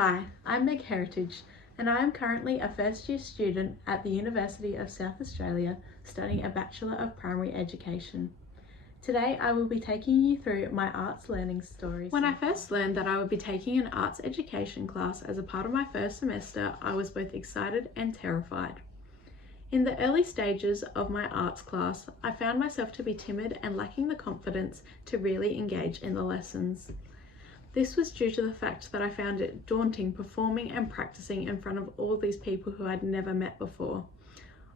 Hi, I'm Meg Heritage and I am currently a first year student at the University of South Australia studying a Bachelor of Primary Education. Today I will be taking you through my arts learning story. When I first learned that I would be taking an arts education class as a part of my first semester, I was both excited and terrified. In the early stages of my arts class, I found myself to be timid and lacking the confidence to really engage in the lessons. This was due to the fact that I found it daunting performing and practicing in front of all these people who I'd never met before.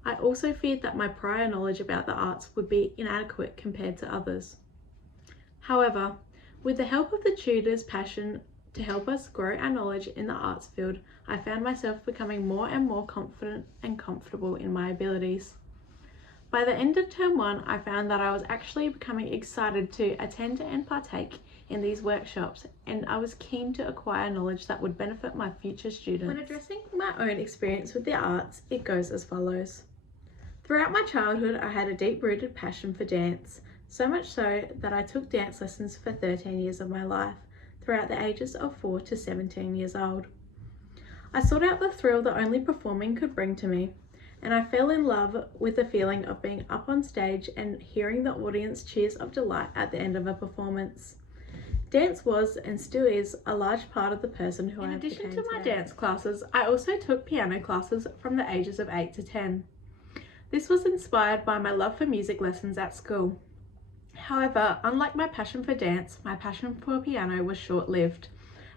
I also feared that my prior knowledge about the arts would be inadequate compared to others. However, with the help of the tutor's passion to help us grow our knowledge in the arts field, I found myself becoming more and more confident and comfortable in my abilities. By the end of term 1, I found that I was actually becoming excited to attend and partake in these workshops, and I was keen to acquire knowledge that would benefit my future students. When addressing my own experience with the arts, it goes as follows. Throughout my childhood, I had a deep-rooted passion for dance, so much so that I took dance lessons for 13 years of my life, throughout the ages of 4 to 17 years old. I sought out the thrill that only performing could bring to me, and I fell in love with the feeling of being up on stage and hearing the audience cheers of delight at the end of a performance. Dance was and still is a large part of the person who I became. In addition to my dance classes, I also took piano classes from the ages of 8 to 10. This was inspired by my love for music lessons at school. However, unlike my passion for dance, my passion for piano was short-lived,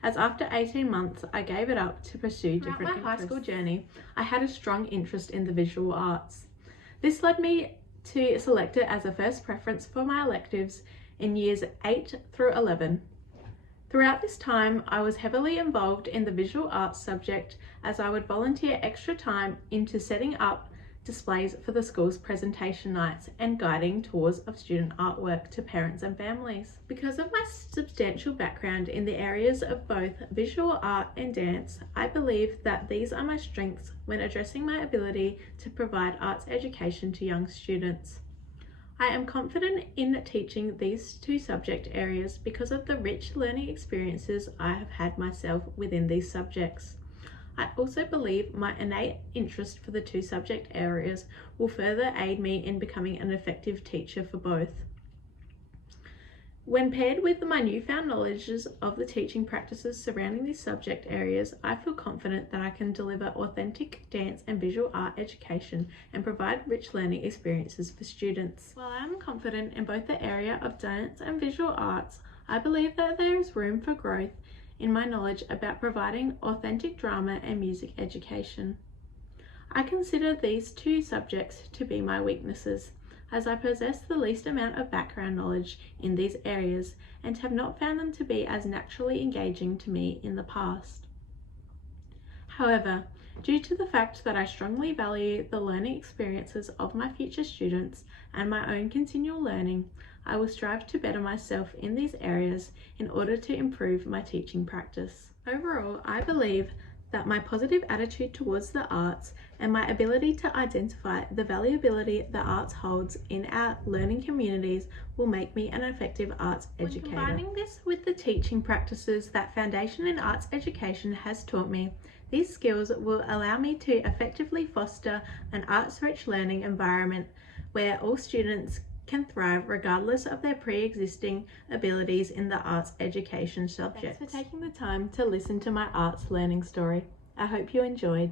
as after 18 months I gave it up to pursue different interests. Throughout my high school journey, I had a strong interest in the visual arts. This led me to select it as a first preference for my electives in years 8 through 11. Throughout this time, I was heavily involved in the visual arts subject, as I would volunteer extra time into setting up displays for the school's presentation nights and guiding tours of student artwork to parents and families. Because of my substantial background in the areas of both visual art and dance, I believe that these are my strengths when addressing my ability to provide arts education to young students. I am confident in teaching these two subject areas because of the rich learning experiences I have had myself within these subjects. I also believe my innate interest for the two subject areas will further aid me in becoming an effective teacher for both. When paired with my newfound knowledges of the teaching practices surrounding these subject areas, I feel confident that I can deliver authentic dance and visual art education and provide rich learning experiences for students. While I am confident in both the area of dance and visual arts, I believe that there is room for growth in my knowledge about providing authentic drama and music education. I consider these two subjects to be my weaknesses, as I possess the least amount of background knowledge in these areas and have not found them to be as naturally engaging to me in the past. However, due to the fact that I strongly value the learning experiences of my future students and my own continual learning, I will strive to better myself in these areas in order to improve my teaching practice. Overall, I believe that my positive attitude towards the arts and my ability to identify the valuability the arts holds in our learning communities will make me an effective arts educator. When combining this with the teaching practices that Foundation in Arts Education has taught me, these skills will allow me to effectively foster an arts-rich learning environment where all students can thrive regardless of their pre-existing abilities in the arts education subjects. Thanks for taking the time to listen to my arts learning story. I hope you enjoyed.